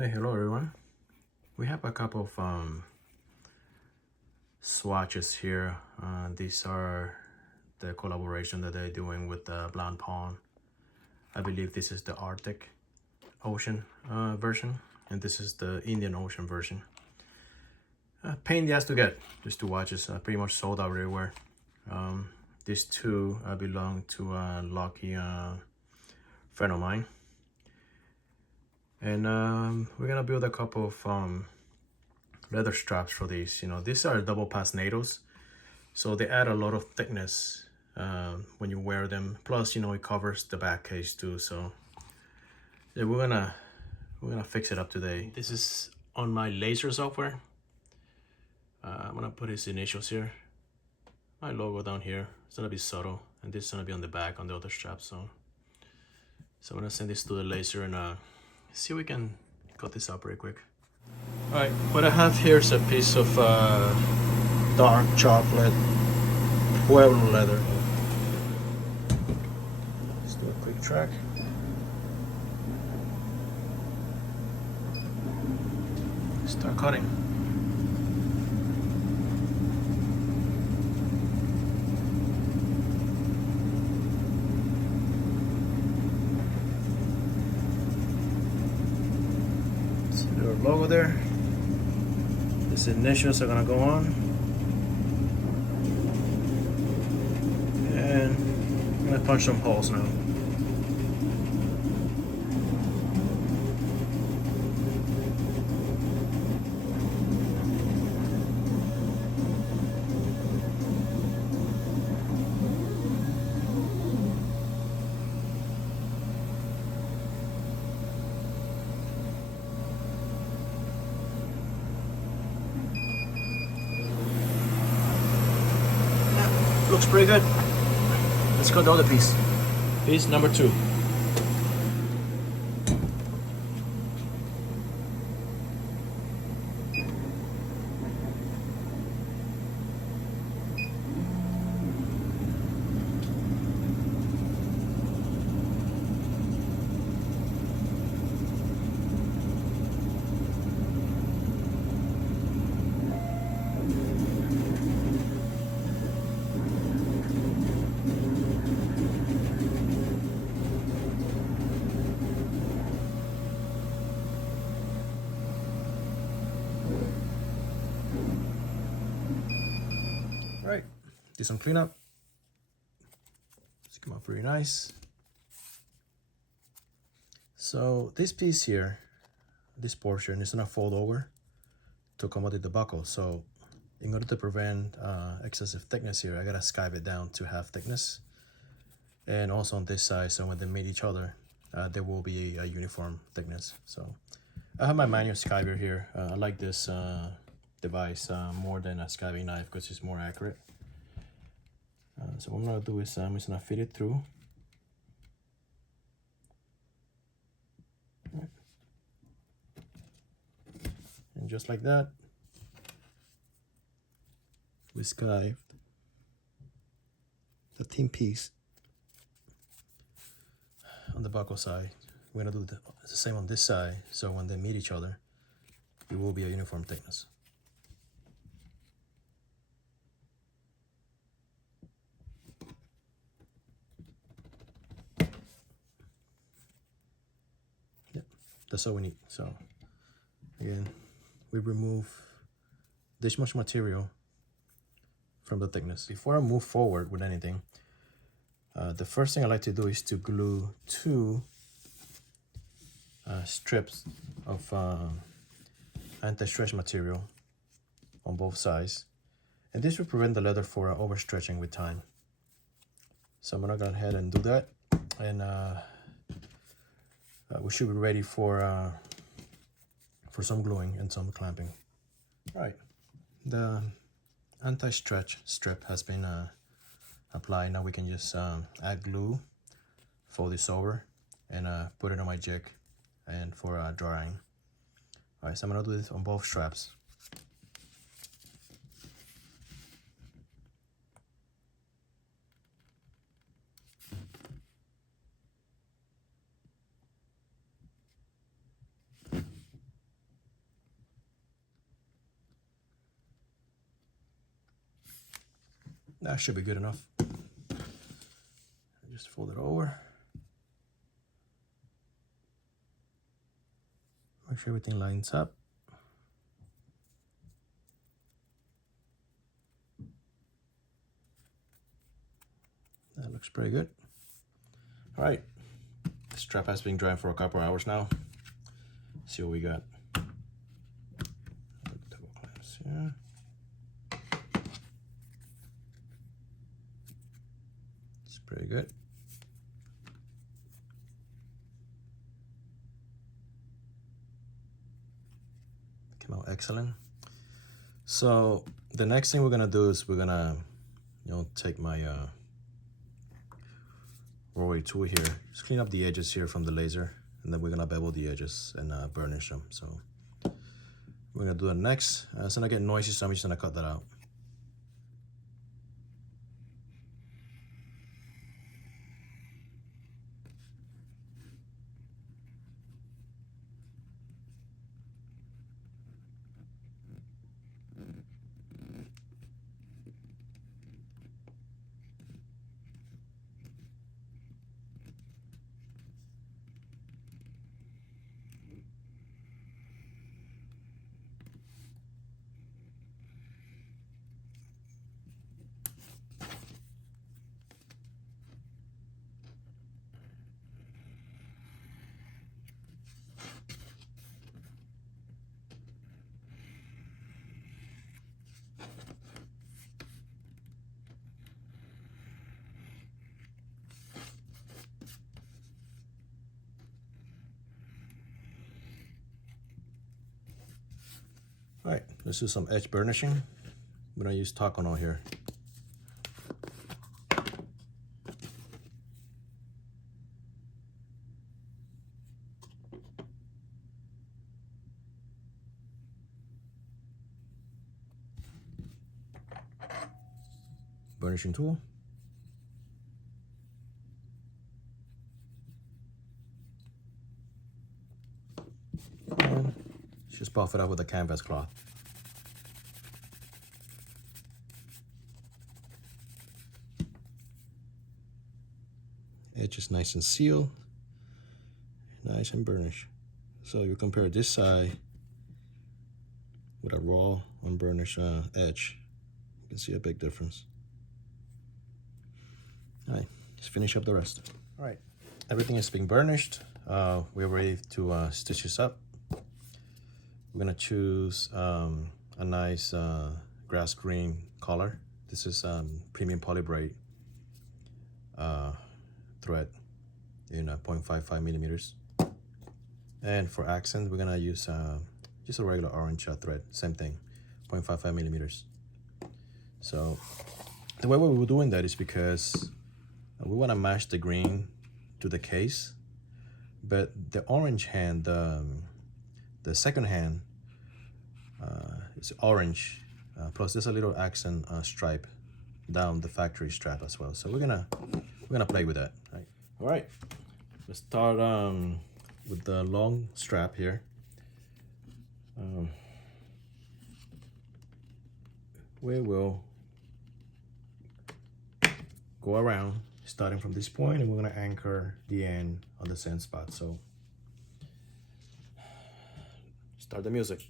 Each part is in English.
Hey, hello everyone. We have a couple of swatches here. These are the collaboration that they're doing with Blancpain. I believe this is the Arctic Ocean version, and this is the Indian Ocean version. Pain the ass to get. These two watches are pretty much sold out everywhere. These two belong to a lucky friend of mine. And we're gonna build a couple of leather straps for these. These are double pass NATOs, so they add a lot of thickness when you wear them. Plus, it covers the back case too. So yeah, we're gonna fix it up today. This is on my laser software. I'm gonna put his initials here, my logo down here. It's gonna be subtle, and this is gonna be on the back on the other strap. So I'm gonna send this to the laser and see if we can cut this up real quick. Alright, what I have here is a piece of dark chocolate Pueblo leather. Let's do a quick track. Start cutting. See the logo there. These initials are gonna go on. And I'm gonna punch some holes now. Looks pretty good. Let's cut the other piece. Piece number 2. Alright, do some cleanup. It's come out pretty nice. So this piece here, this portion is gonna fold over to accommodate the buckle. So in order to prevent excessive thickness here, I gotta skive it down to half thickness. And also on this side, so when they meet each other, there will be a uniform thickness. So I have my manual skiver here. I like this device more than a skiving knife because it's more accurate. So what I'm gonna do is I'm just gonna feed it through. Right. And just like that, we skived the thin piece on the buckle side. We're gonna do the same on this side, so when they meet each other, it will be a uniform thickness. Yep, that's all we need. So again, we remove this much material from the thickness. Before I move forward with anything, the first thing I like to do is to glue 2 strips of anti-stretch material on both sides, and this will prevent the leather from overstretching with time. So I'm gonna go ahead and do that, and we should be ready for some gluing and some clamping. All right, the anti-stretch strip has been applied. Now we can just add glue, fold this over, and put it on my jig and for drying. All right, so I'm gonna do this on both straps. That should be good enough. Just fold it over. Make sure everything lines up. That looks pretty good. All right, the strap has been drying for a couple hours now. Let's see what we got. Double clamps here. It's pretty good. Came out excellent. So the next thing we're gonna do is we're gonna, take my rotary tool here, just clean up the edges here from the laser, and then we're gonna bevel the edges and burnish them. So we're gonna do that next. It's gonna get noisy, so I'm just gonna cut that out. All right, let's do some edge burnishing. I'm gonna use Tacono here. Burnishing tool. And just buff it up with a canvas cloth. Edge is nice and sealed, nice and burnished. So you compare this side with a raw unburnished edge, you can see a big difference. All right, let's finish up the rest. All right, everything is being burnished. We're ready to stitch this up. We're gonna choose a nice grass green color. This is premium Polybraid thread in 0.55 millimeters. And for accent, we're gonna use just a regular orange thread, same thing, 0.55 millimeters. So the way we were doing that is because we wanna match the green to the case, but the orange hand, the second hand is orange, plus there's a little accent stripe down the factory strap as well. So we're gonna play with that. Right. All right, let's start with the long strap here. We will go around starting from this point, and we're gonna anchor the end on the same spot. So start the music.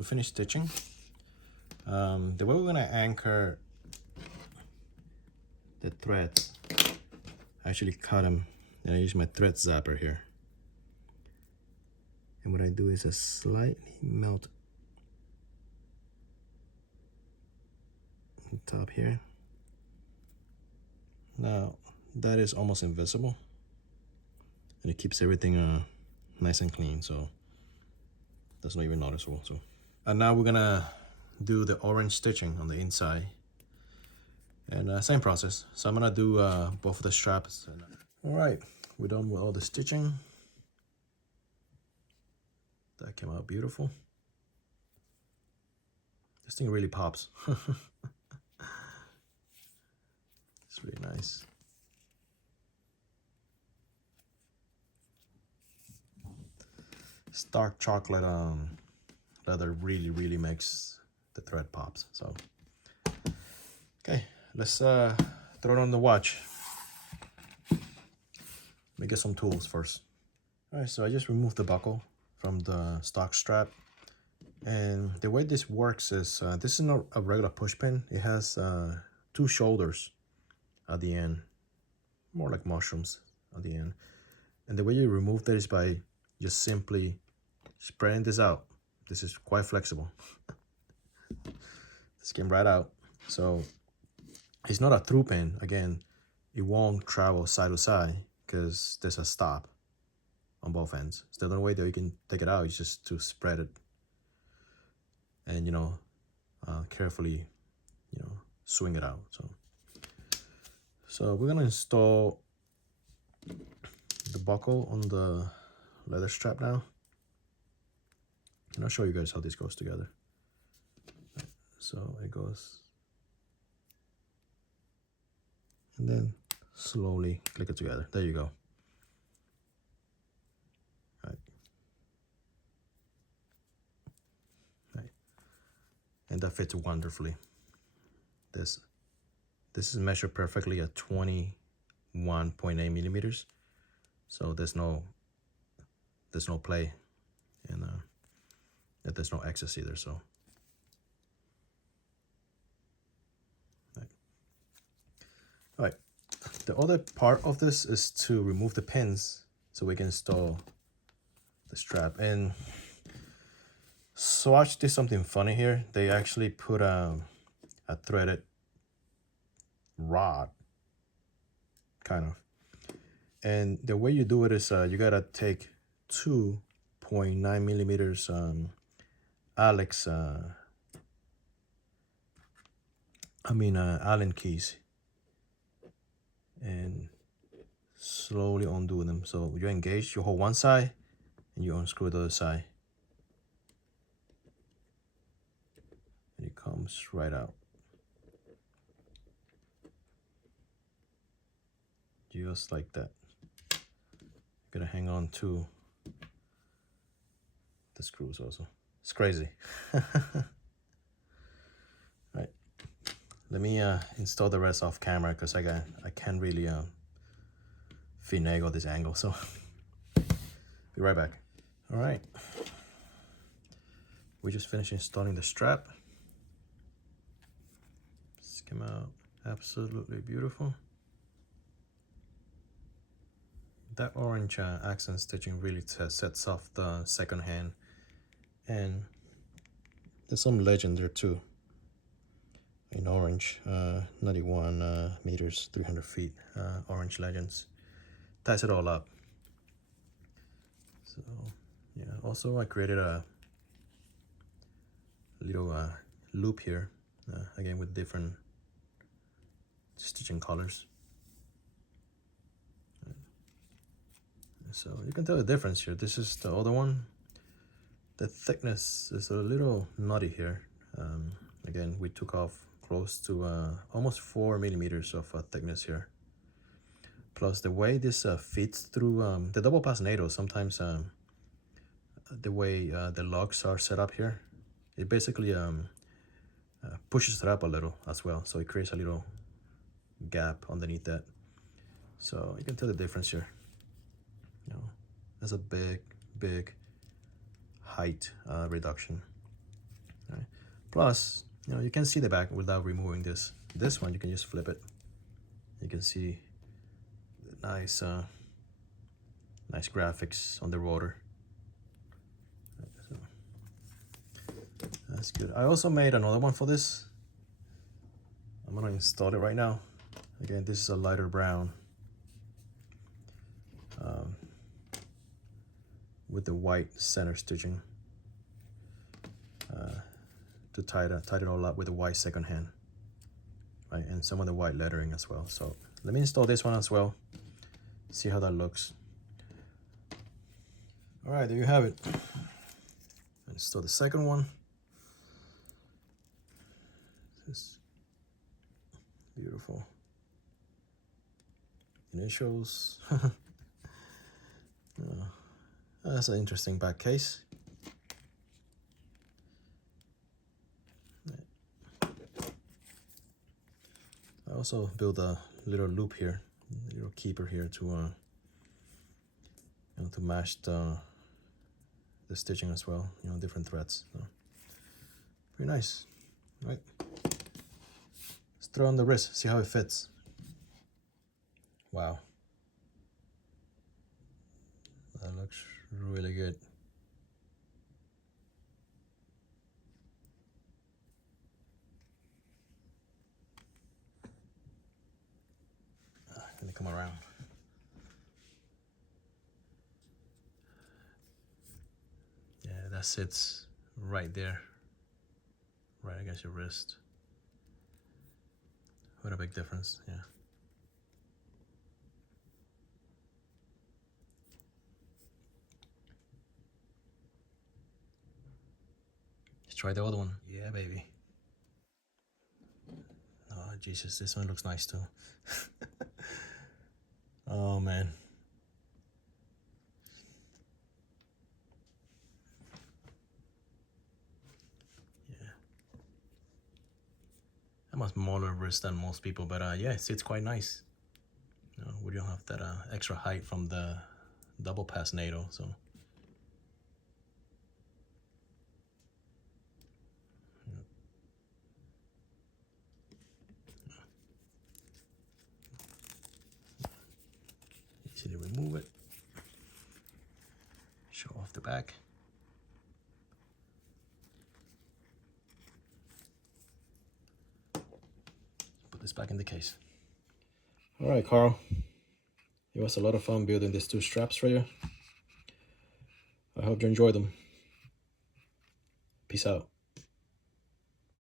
we finished stitching. The way we're gonna anchor the threads, I actually cut them and I use my thread zapper here. And what I do is just slightly melt the top here. Now that is almost invisible, and it keeps everything nice and clean, so that's not even noticeable. So, and now we're gonna do the orange stitching on the inside, and same process. So I'm gonna do both of the straps. All right, we're done with all the stitching. That came out beautiful. This thing really pops. It's really nice. This dark chocolate leather really makes the thread pops. So okay, let's throw it on the watch. Let me get some tools first. All right, so I just removed the buckle from the stock strap, and the way this works is this is not a regular push pin. It has 2 shoulders at the end, more like mushrooms at the end, and the way you remove that is by just simply spreading this out. This is quite flexible. This came right out. So it's not a through pin. Again, it won't travel side to side because there's a stop on both ends. So the only way that you can take it out is just to spread it and, you know, carefully, you know, swing it out. So we're gonna install the buckle on the leather strap now, and I'll show you guys how this goes together. So it goes, and then slowly click it together. There you go. Right. And that fits wonderfully. This is measured perfectly at 21.8 millimeters. So there's no play, and there's no excess either. So all right, the other part of this is to remove the pins so we can install the strap. And Swatch did something funny here. They actually put a threaded rod, kind of. And the way you do it is you gotta take 2.9 millimeters Allen keys, and slowly undo them. So you engage, you hold one side, and you unscrew the other side, and it comes right out. Just like that. Gonna hang on to the screws also. It's crazy. Right, let me install the rest off camera because I can't really finagle this angle. So be right back. All right, we just finished installing the strap. This came out absolutely beautiful. That orange accent stitching really sets off the second hand, and there's some legend there too in orange. 91 meters, 300 feet, orange legends. Ties it all up. So yeah, also I created a little loop here, again with different stitching colors. So you can tell the difference here. This is the other one. The thickness is a little nutty here. Again, we took off close to almost 4 millimeters of thickness here. Plus the way this fits through the double pass NATO, sometimes the way the lugs are set up here, it basically pushes it up a little as well. So it creates a little gap underneath that. So you can tell the difference here. You know, there's a big height reduction. Plus, you know, you can see the back without removing this. This one, you can just flip it. You can see the nice, nice graphics on the rotor. So, that's good. I also made another one for this. I'm gonna install it right now. Again, this is a lighter brown with the white center stitching to tie it all up with the white second hand, right? And some of the white lettering as well. So let me install this one as well, see how that looks. All right, there you have it. Install the second one. This beautiful initials. That's an interesting back case. I also built a little loop here, a little keeper here to you know, to match the stitching as well. You know, different threads. So, pretty nice, right? Let's throw on the wrist, see how it fits. Wow, that looks really good. Let me come around. Yeah, that sits right there, right against your wrist. What a big difference, yeah. Let's try the other one. Yeah, baby. Oh, Jesus, this one looks nice too. Oh, man. Yeah. I'm a smaller wrist than most people, but yeah, it sits quite nice. You know, we don't have that extra height from the double pass NATO, so. Easy to remove it. Show off the back. Put this back in the case. All right, Carl. It was a lot of fun building these two straps for you. I hope you enjoyed them. Peace out.